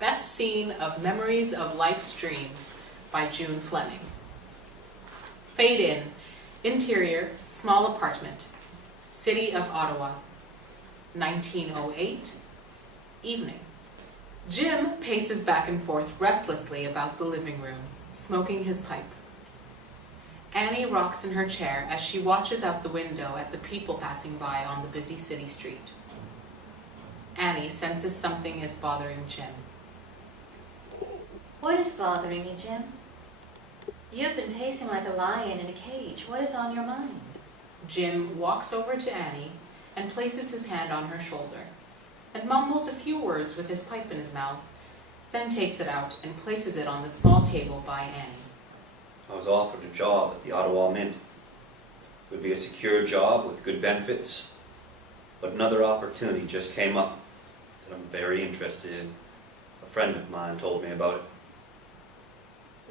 Best scene of Memories of Life's Dreams by June Fleming. Fade in. Interior, small apartment. City of Ottawa. 1908. Evening. Jim paces back and forth restlessly about the living room, smoking his pipe. Annie rocks in her chair as she watches out the window at the people passing by on the busy city street. Annie senses something is bothering Jim. What is bothering you, Jim? You have been pacing like a lion in a cage. What is on your mind? Jim walks over to Annie and places his hand on her shoulder and mumbles a few words with his pipe in his mouth, then takes it out and places it on the small table by Annie. I was offered a job at the Ottawa Mint. It would be a secure job with good benefits, but another opportunity just came up that I'm very interested in. A friend of mine told me about it.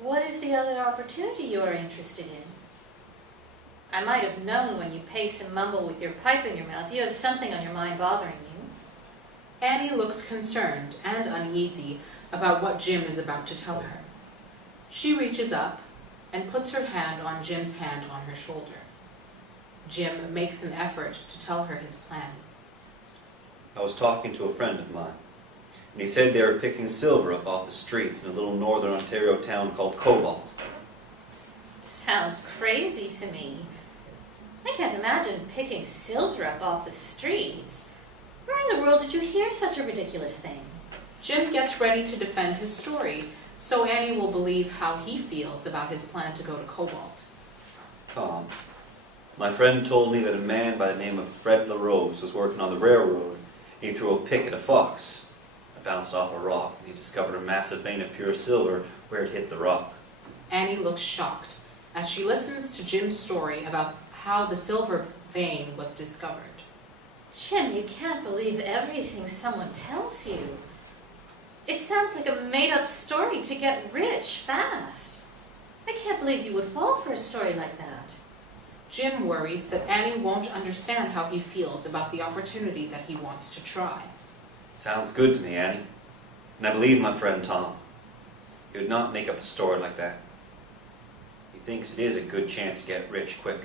What is the other opportunity you are interested in? I might have known when you pace and mumble with your pipe in your mouth. You have something on your mind bothering you. Annie looks concerned and uneasy about what Jim is about to tell her. She reaches up and puts her hand on Jim's hand on her shoulder. Jim makes an effort to tell her his plan. I was talking to a friend of mine, and he said they were picking silver up off the streets in a little northern Ontario town called Cobalt. Sounds crazy to me. I can't imagine picking silver up off the streets. Where in the world did you hear such a ridiculous thing? Jim gets ready to defend his story, so Annie will believe how he feels about his plan to go to Cobalt. Tom, my friend told me that a man by the name of Fred LaRose was working on the railroad, and he threw a pick at a fox. It bounced off a rock, and he discovered a massive vein of pure silver where it hit the rock. Annie looks shocked as she listens to Jim's story about how the silver vein was discovered. Jim, you can't believe everything someone tells you. It sounds like a made-up story to get rich fast. I can't believe you would fall for a story like that. Jim worries that Annie won't understand how he feels about the opportunity that he wants to try. Sounds good to me, Annie. And I believe my friend Tom. He would not make up a story like that. He thinks it is a good chance to get rich quick.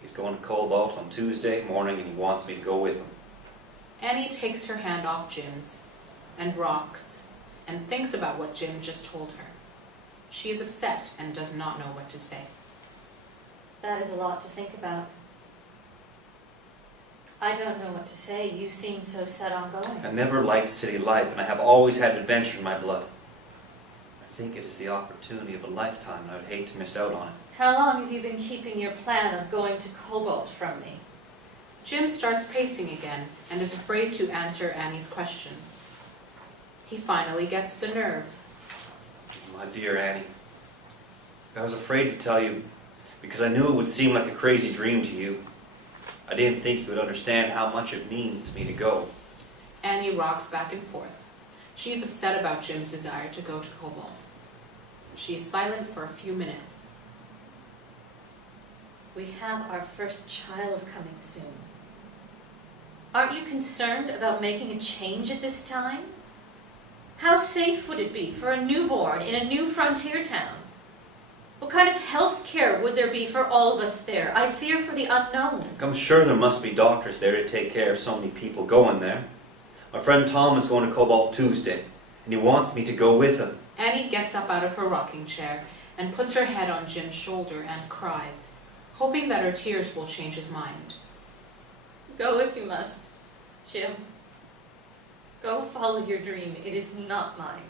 He's going to Cobalt on Tuesday morning and he wants me to go with him. Annie takes her hand off Jim's and rocks and thinks about what Jim just told her. She is upset and does not know what to say. That is a lot to think about. I don't know what to say. You seem so set on going. I never liked city life, and I have always had adventure in my blood. I think it is the opportunity of a lifetime, and I would hate to miss out on it. How long have you been keeping your plan of going to Cobalt from me? Jim starts pacing again and is afraid to answer Annie's question. He finally gets the nerve. My dear Annie, I was afraid to tell you because I knew it would seem like a crazy dream to you. I didn't think you would understand how much it means to me to go. Annie rocks back and forth. She is upset about Jim's desire to go to Cobalt. She is silent for a few minutes. We have our first child coming soon. Aren't you concerned about making a change at this time? How safe would it be for a newborn in a new frontier town? What kind of health care would there be for all of us there? I fear for the unknown. I'm sure there must be doctors there to take care of so many people going there. My friend Tom is going to Cobalt Tuesday, and he wants me to go with him. Annie gets up out of her rocking chair and puts her head on Jim's shoulder and cries, hoping that her tears will change his mind. Go if you must, Jim. Go follow your dream. It is not mine.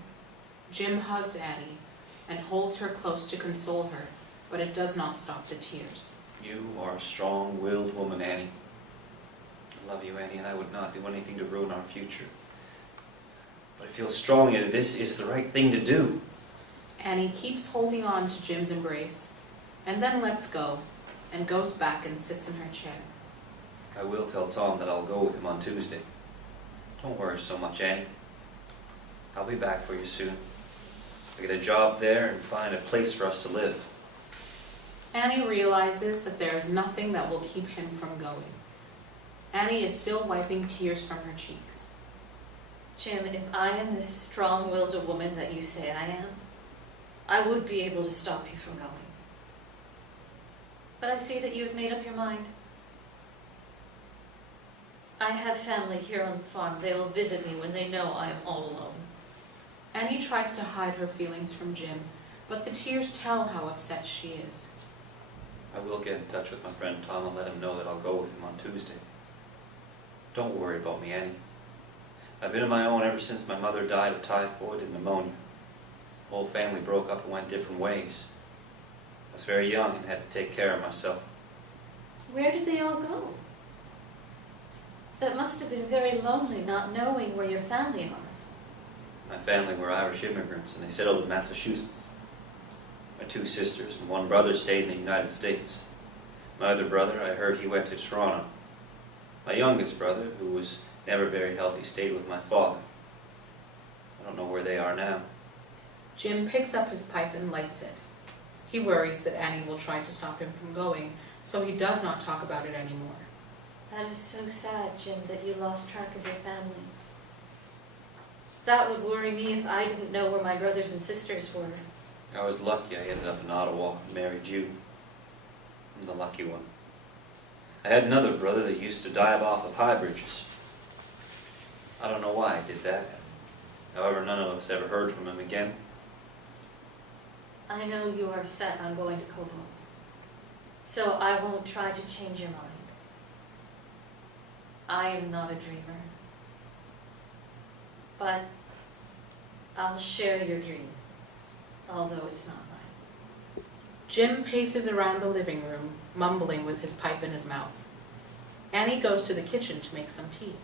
Jim hugs Annie and holds her close to console her, but it does not stop the tears. You are a strong-willed woman, Annie. I love you, Annie, and I would not do anything to ruin our future. But I feel strongly that this is the right thing to do. Annie keeps holding on to Jim's embrace and then lets go and goes back and sits in her chair. I will tell Tom that I'll go with him on Tuesday. Don't worry so much, Annie. I'll be back for you soon. I'll get a job there and find a place for us to live. Annie realizes that there is nothing that will keep him from going. Annie is still wiping tears from her cheeks. Jim, if I am as strong-willed a woman that you say I am, I would be able to stop you from going. But I see that you have made up your mind. I have family here on the farm. They will visit me when they know I am all alone. Annie tries to hide her feelings from Jim, but the tears tell how upset she is. I will get in touch with my friend Tom and let him know that I'll go with him on Tuesday. Don't worry about me, Annie. I've been on my own ever since my mother died of typhoid and pneumonia. The whole family broke up and went different ways. I was very young and had to take care of myself. Where did they all go? That must have been very lonely, not knowing where your family are. My family were Irish immigrants and they settled in Massachusetts. My 2 sisters and 1 brother stayed in the United States. My other brother, I heard he went to Toronto. My youngest brother, who was never very healthy, stayed with my father. I don't know where they are now. Jim picks up his pipe and lights it. He worries that Annie will try to stop him from going, so he does not talk about it anymore. That is so sad, Jim, that you lost track of your family. That would worry me if I didn't know where my brothers and sisters were. I was lucky I ended up in Ottawa and married you. I'm the lucky one. I had another brother that used to dive off of high bridges. I don't know why I did that. However, none of us ever heard from him again. I know you are set on going to Cobalt, so I won't try to change your mind. I am not a dreamer, but I'll share your dream, although it's not mine. Jim paces around the living room, mumbling with his pipe in his mouth. Annie goes to the kitchen to make some tea.